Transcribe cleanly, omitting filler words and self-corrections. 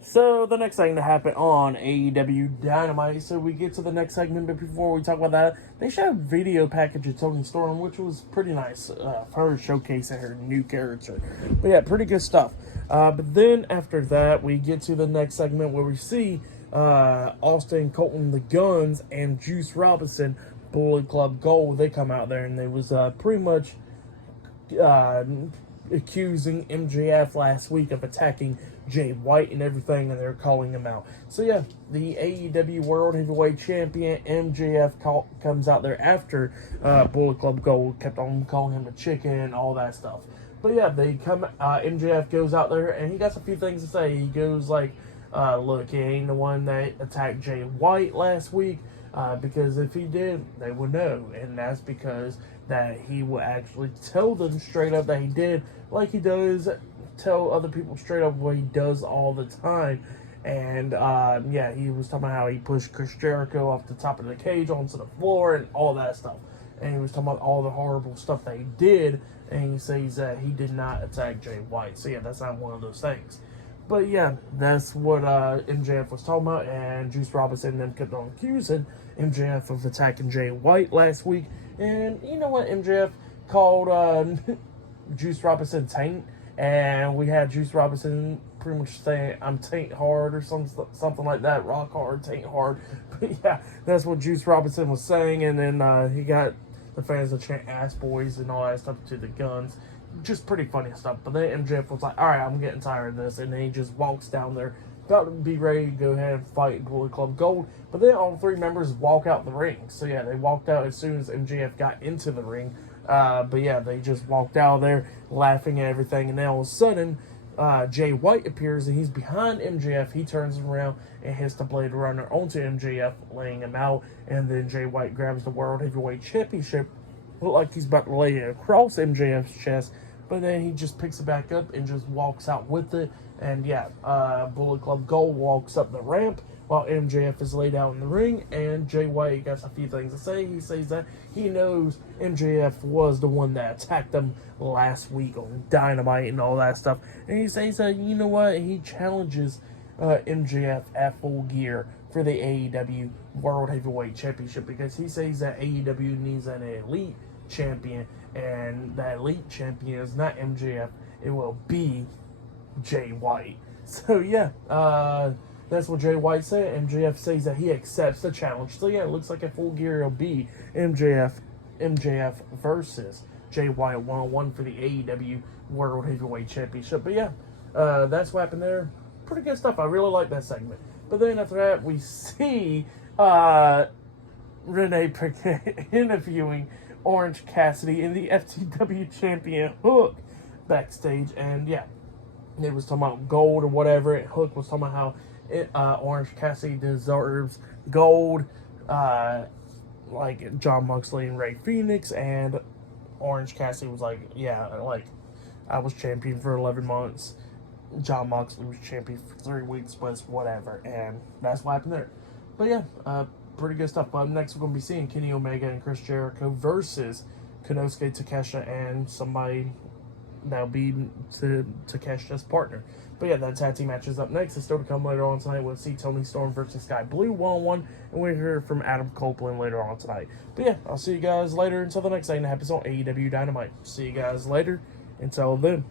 So the next thing to happen on AEW Dynamite, so we get to the next segment, but before we talk about that, they showed a video package of Toni Storm, which was pretty nice for her showcasing her new character. But yeah, pretty good stuff. But then after that, we get to the next segment where we see Austin, Colton, the Guns, and Juice Robinson, Bullet Club Gold. They come out there and they was pretty much accusing MJF last week of attacking Jay White and everything, and they're calling him out. So yeah, the AEW World Heavyweight Champion MJF comes out there after Bullet Club Gold kept on calling him a chicken, all that stuff. But yeah, they come. MJF goes out there and he got a few things to say. He goes like, "Look, he ain't the one that attacked Jay White last week." Because if he did, they would know, and that's because that he will actually tell them straight up that he did, like he does tell other people straight up what he does all the time. And yeah, he was talking about how he pushed Chris Jericho off the top of the cage onto the floor and all that stuff. And he was talking about all the horrible stuff that he did, and he says that he did not attack Jay White. So yeah, that's not one of those things. But yeah, that's what MJF was talking about, and Juice Robinson then kept on accusing MJF of attacking Jay White last week. And you know what, MJF called Juice Robinson taint, and we had Juice Robinson pretty much saying, "I'm taint hard," or something like that, rock hard, taint hard. But yeah, that's what Juice Robinson was saying, and then he got the fans to chant "ass boys" and all that stuff to the Guns. Just pretty funny stuff. But then MJF was like, "Alright, I'm getting tired of this," and then he just walks down there, about to be ready to go ahead and fight Bullet Club Gold. But then all three members walk out the ring. So yeah, they walked out as soon as MJF got into the ring. But yeah, they just walked out there laughing at everything, and then all of a sudden Jay White appears and he's behind MJF. He turns around and hits the Blade Runner onto MJF, laying him out, and then Jay White grabs the World Heavyweight Championship. Look like he's about to lay it across MJF's chest, but then he just picks it back up and just walks out with it. And yeah, Bullet Club Gold walks up the ramp while MJF is laid out in the ring, and Jay White got a few things to say. He says that he knows MJF was the one that attacked him last week on Dynamite and all that stuff. And he says that, you know what, he challenges MJF at Full Gear for the AEW World Heavyweight Championship, because he says that AEW needs an elite champion, and that elite champion is not MJF, it will be Jay White. So yeah, that's what Jay White said. MJF says that he accepts the challenge. So yeah, it looks like at Full Gear it'll be MJF versus Jay White 1-on-1 for the AEW World Heavyweight Championship. But yeah, that's what happened there. Pretty good stuff. I really like that segment. But then after that, we see Renee Paquette interviewing Orange Cassidy and the FTW champion Hook backstage. And yeah, it was talking about gold or whatever. And Hook was talking about how Orange Cassidy deserves gold, like John Moxley and Ray Phoenix. And Orange Cassidy was like, yeah, like, I was champion for 11 months. John Moxley was champion for 3 weeks, but it's whatever. And that's what happened there. But yeah, pretty good stuff. But next we're going to be seeing Kenny Omega and Chris Jericho versus Konosuke Takeshita and somebody that'll be Takeshita's partner. But yeah, that tag team match is up next. It's still to come later on tonight. We'll see Toni Storm versus Sky Blue 1-on-1, and we'll hear from Adam Copeland later on tonight. But yeah, I'll see you guys later until the next thing that happens on AEW Dynamite. See you guys later. Until then.